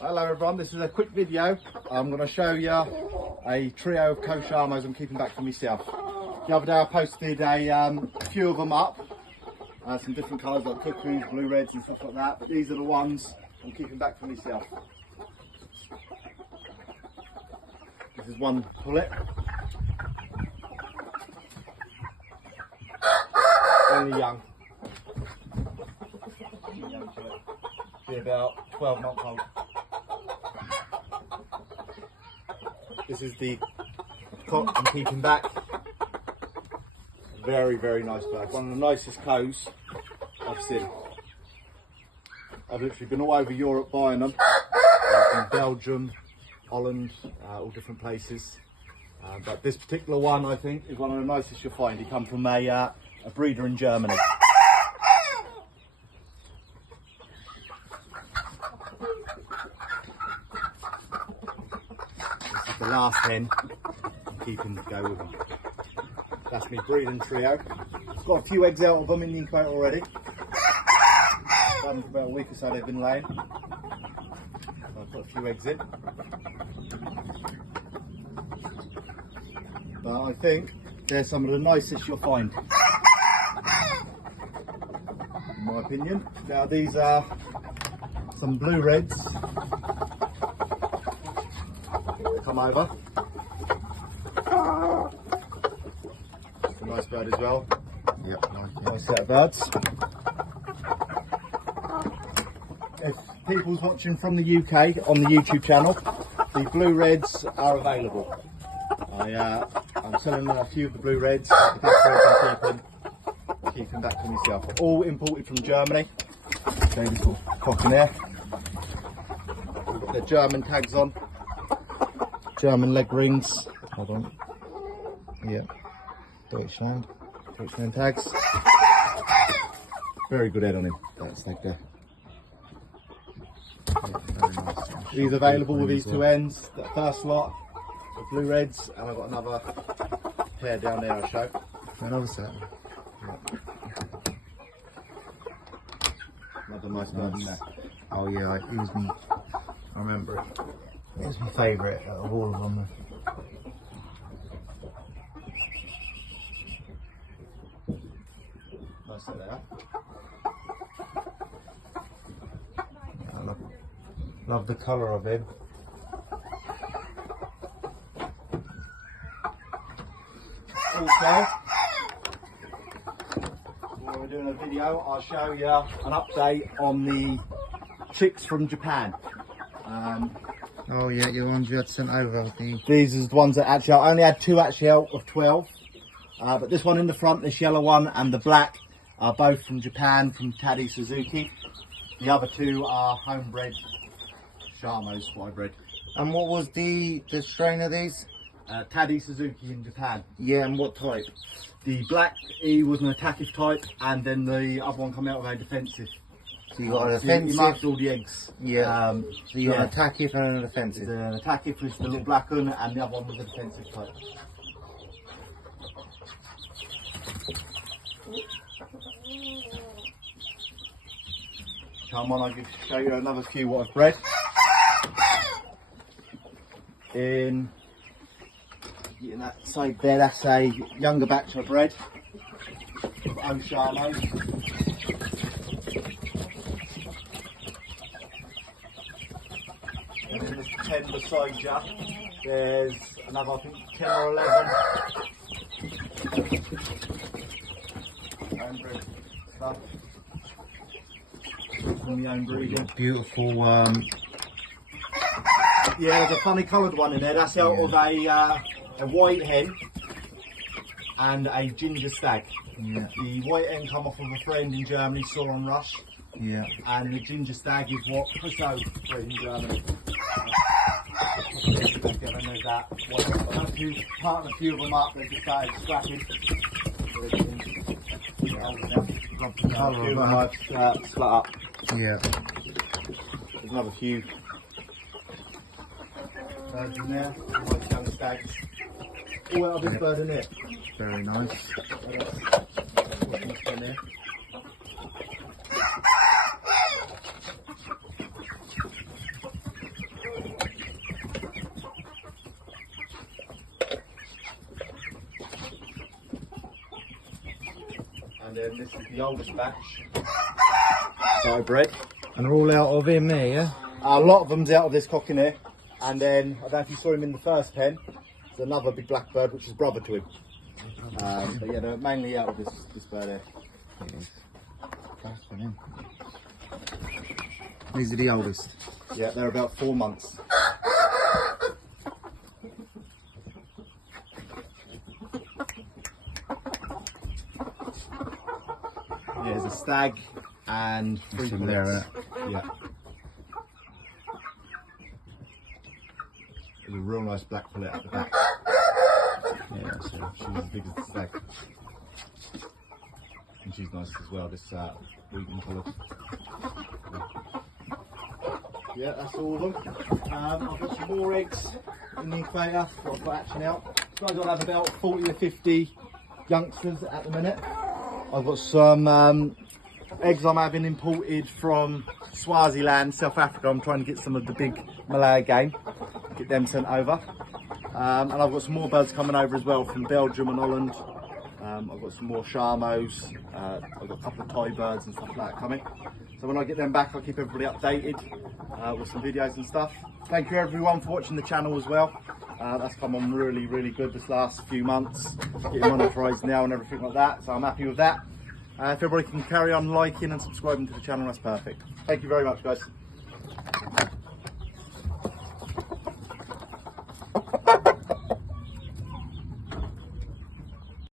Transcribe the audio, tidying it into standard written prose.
Hello everyone, this is a quick video. I'm going to show you a trio of Koshamos I'm keeping back for myself. The other day I posted a few of them up, some different colours like cuckoos, blue reds and stuff like that, but these are the ones I'm keeping back for myself. This is one pullet. Only young. Be about 12 months old. This is the cock I'm keeping back. Very, very nice bird. One of the nicest cows I've seen. I've literally been all over Europe buying them. In Belgium, Holland, all different places. But this particular one, I think, is one of the nicest you'll find. He come from a breeder in Germany. The last hen, I'm keeping to go with them. That's my breeding trio. I've got a few eggs out of them in the incubator already. Done for about a week or so they've been laying. So I've put a few eggs in. But I think they're some of the nicest you'll find, in my opinion. Now these are some blue reds. Come over. It's a nice bird as well. Yep, nice set of birds. If people's watching from the UK on the YouTube channel, the blue reds are available. I'm selling a few of the blue reds. The best birds I'm keeping back for myself. All imported from Germany. So this little cock in there. The German tags on. German leg rings. Hold on. Yeah. Deutschland tags. Very good head on him. That's like there. Yeah, nice. He's available with these two ends. The first lot, the blue reds, and I've got another pair down there I'll show. Another set. Yeah. Another nice bird in there. Oh yeah, he was me. I remember it. It's my favourite out of all of them. Nice set there. I love the colour of him. Also, while we're doing a video, I'll show you an update on the chicks from Japan. Oh yeah, your ones you had sent over, I think. These are the ones that actually, I only had 2 actually out of 12. But this one in the front, this yellow one, and the black are both from Japan, from Taddy Suzuki. The other 2 are homebred shamos, what I bred. And what was the strain of these? Taddy Suzuki in Japan. Yeah, and what type? The black, he was an attackive type, and then the other one come out with a defensive. So you got an He offensive. marked all the eggs. Yeah. So you got yeah. an attackive and an offensive. The attackive was the little black one, and the other one was a defensive type. Come on, I'll show you another few what I've bred. In that side there, that's a younger batch I bred of Koshamo. And in this 10 beside you, there's another, I think, 10 or 11 homebred stuff from the own breeding. Beautiful. Yeah, there's a funny coloured one in there. That's out of a white hen and a ginger stag. Yeah. The white hen come off of a friend in Germany, saw on Rush. Yeah. And the ginger stag is what Koshamo bred in Germany. I've partnered a few of them up, they just started scrapping. Love the colour of them. I've split up. Yeah. There's another few birds in there, nice young stags. All out of this bird in there. Very nice. then this is the oldest batch that I bred. And they're all out of him there, yeah? A lot of them's out of this cock in here, and then I don't know if you saw him in the first pen. There's another big blackbird which is brother to him. But yeah, they're mainly out of this bird here. That's for him. These are the oldest. Yeah, they're about 4 months. Yeah, there's a stag and 3 them there, yeah. There's a real nice black pullet at the back. Yeah, so she's as big as the stag. And she's nice as well, this Wheaton coloured. Yeah, that's all of them. I've got some more eggs in the incubator. I've got hatching out. So I've got to have about 40 or 50 youngsters at the minute. I've got some eggs I'm having imported from Swaziland, South Africa. I'm trying to get some of the big Malaya game, get them sent over. And I've got some more birds coming over as well from Belgium and Holland. I've got some more shamos. I've got a couple of toy birds and stuff like that coming. So when I get them back, I'll keep everybody updated with some videos and stuff. Thank you everyone for watching the channel as well. That's come on really, really good this last few months. Getting monetized now and everything like that, so I'm happy with that. If everybody can carry on liking and subscribing to the channel, that's perfect. Thank you very much, guys.